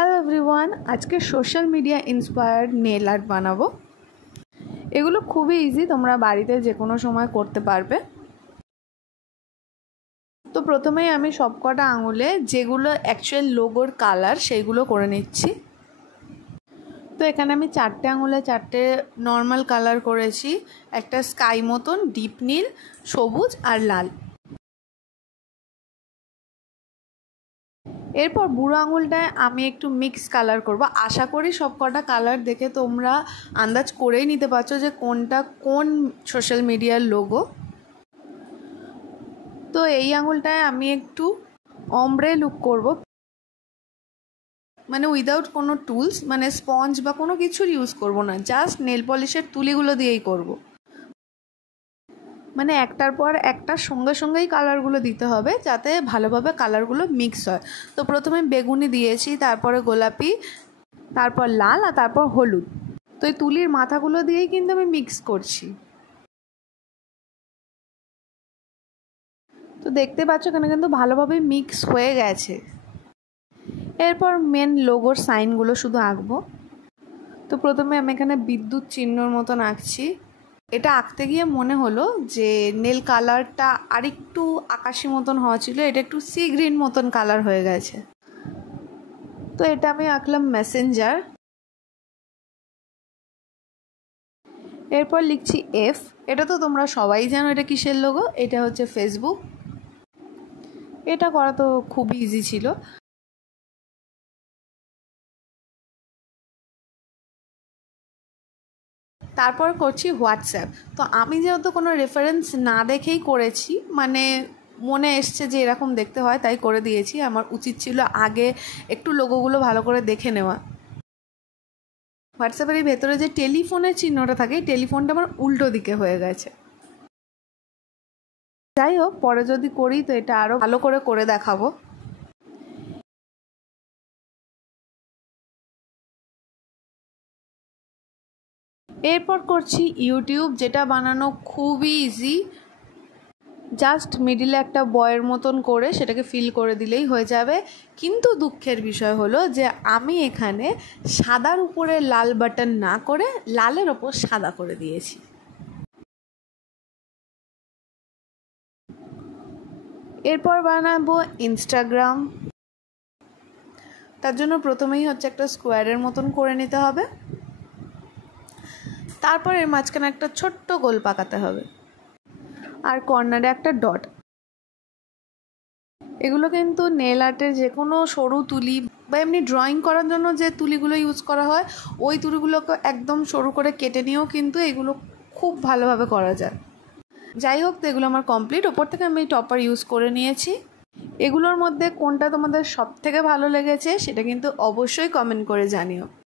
Hello everyone, আজকে social media inspired nail art বানাবো। এগুলো খুবই ইজি, তোমরা বাড়িতে যে কোনো সময় করতে পারবে। তো প্রথমেই আমি সবকটা আঙুলে যেগুলো অ্যাকচুয়াল লোগোর কালার সেইগুলো করে নিচ্ছি। তো এখানে আমি 4টে আঙুলে 4টে নর্মাল কালার করেছি, একটা স্কাই মতন, ডিপ নীল, সবুজ আর লাল। এরপর বুড়ো আঙুলটায় আমি একটু মিক্স কালার করব। আশা করি সব কটা কালার দেখে তোমরা আন্দাজ করেই নিতে পারছো যে কোনটা কোন সোশ্যাল মিডিয়ার লোগো। তো এই আঙুলটায় আমি একটু অমব্রে লুক করব, মানে উইদাউট কোনো টুলস, মানে স্পঞ্জ বা কোনো কিছুর ইউজ করব না, জাস্ট নেল পলিশের তুলিগুলো দিয়েই করব। মানে একটার পর একটার সঙ্গে সঙ্গেই কালারগুলো দিতে হবে যাতে ভালোভাবে কালারগুলো মিক্স হয়। তো প্রথমে বেগুনি দিয়েছি, তারপরে গোলাপি, তারপর লাল আর তারপর হলুদ। তো এই তুলির মাথাগুলো দিয়েই কিন্তু আমি মিক্স করছি। তো দেখতে পাচ্ছ এখানে কিন্তু ভালোভাবে মিক্স হয়ে গেছে। এরপর মেন লোগোর সাইনগুলো শুধু আঁকবো। তো প্রথমে আমি এখানে বিদ্যুৎ চিহ্নর মতন আঁকছি। এটা আঁকতে গিয়ে মনে হলো যে নেল কালারটা আরেকটু আকাশি মতন হওয়া ছিল, এটা একটু সি গ্রিন মতন কালার হয়ে গেছে। তো এটা আমি আঁকলাম মেসেঞ্জার। এরপর লিখছি এফ। এটা তো তোমরা সবাই জানো এটা কিসের লোগো, এটা হচ্ছে ফেসবুক। এটা করা তো খুবই ইজি ছিল। তারপর করছি হোয়াটসঅ্যাপ। তো আমি যেহেতু কোনো রেফারেন্স না দেখেই করেছি, মানে মনে এসছে যে এরকম দেখতে হয় তাই করে দিয়েছি। আমার উচিত ছিল আগে একটু লোগোগুলো ভালো করে দেখে নেওয়া। হোয়াটসঅ্যাপের এই ভেতরে যে টেলিফোনের চিহ্নটা থাকে, টেলিফোনটা আমার উল্টো দিকে হয়ে গেছে। যাই হোক, পরে যদি করি তো এটা আরও ভালো করে করে দেখাবো। এরপর করছি ইউটিউব, যেটা বানানো খুবই ইজি। জাস্ট মিডিলে একটা বয়ের মতন করে সেটাকে ফিল করে দিলেই হয়ে যাবে। কিন্তু দুঃখের বিষয় হলো যে আমি এখানে সাদার উপরে লাল বাটন না করে লালের ওপর সাদা করে দিয়েছি। এরপর বানাবো ইনস্টাগ্রাম। তার জন্য প্রথমেই হচ্ছে একটা স্কোয়ারের মতন করে নিতে হবে, তারপর এর মাঝখানে একটা ছোট্ট গোল পাকাতে হবে আর কর্নারে একটা ডট। এগুলো কিন্তু নেল আর্টের যে কোনো সরু তুলি বা এমনি ড্রয়িং করার জন্য যে তুলিগুলো ইউজ করা হয় ওই তুলিগুলোকে একদম সরু করে কেটে নিয়েও কিন্তু এগুলো খুব ভালোভাবে করা যায়। যাই হোক, তো এগুলো আমার কমপ্লিট। ওপর থেকে আমি টপার ইউজ করে নিয়েছি। এগুলোর মধ্যে কোনটা তোমাদের সব থেকে ভালো লেগেছে সেটা কিন্তু অবশ্যই কমেন্ট করে জানিও।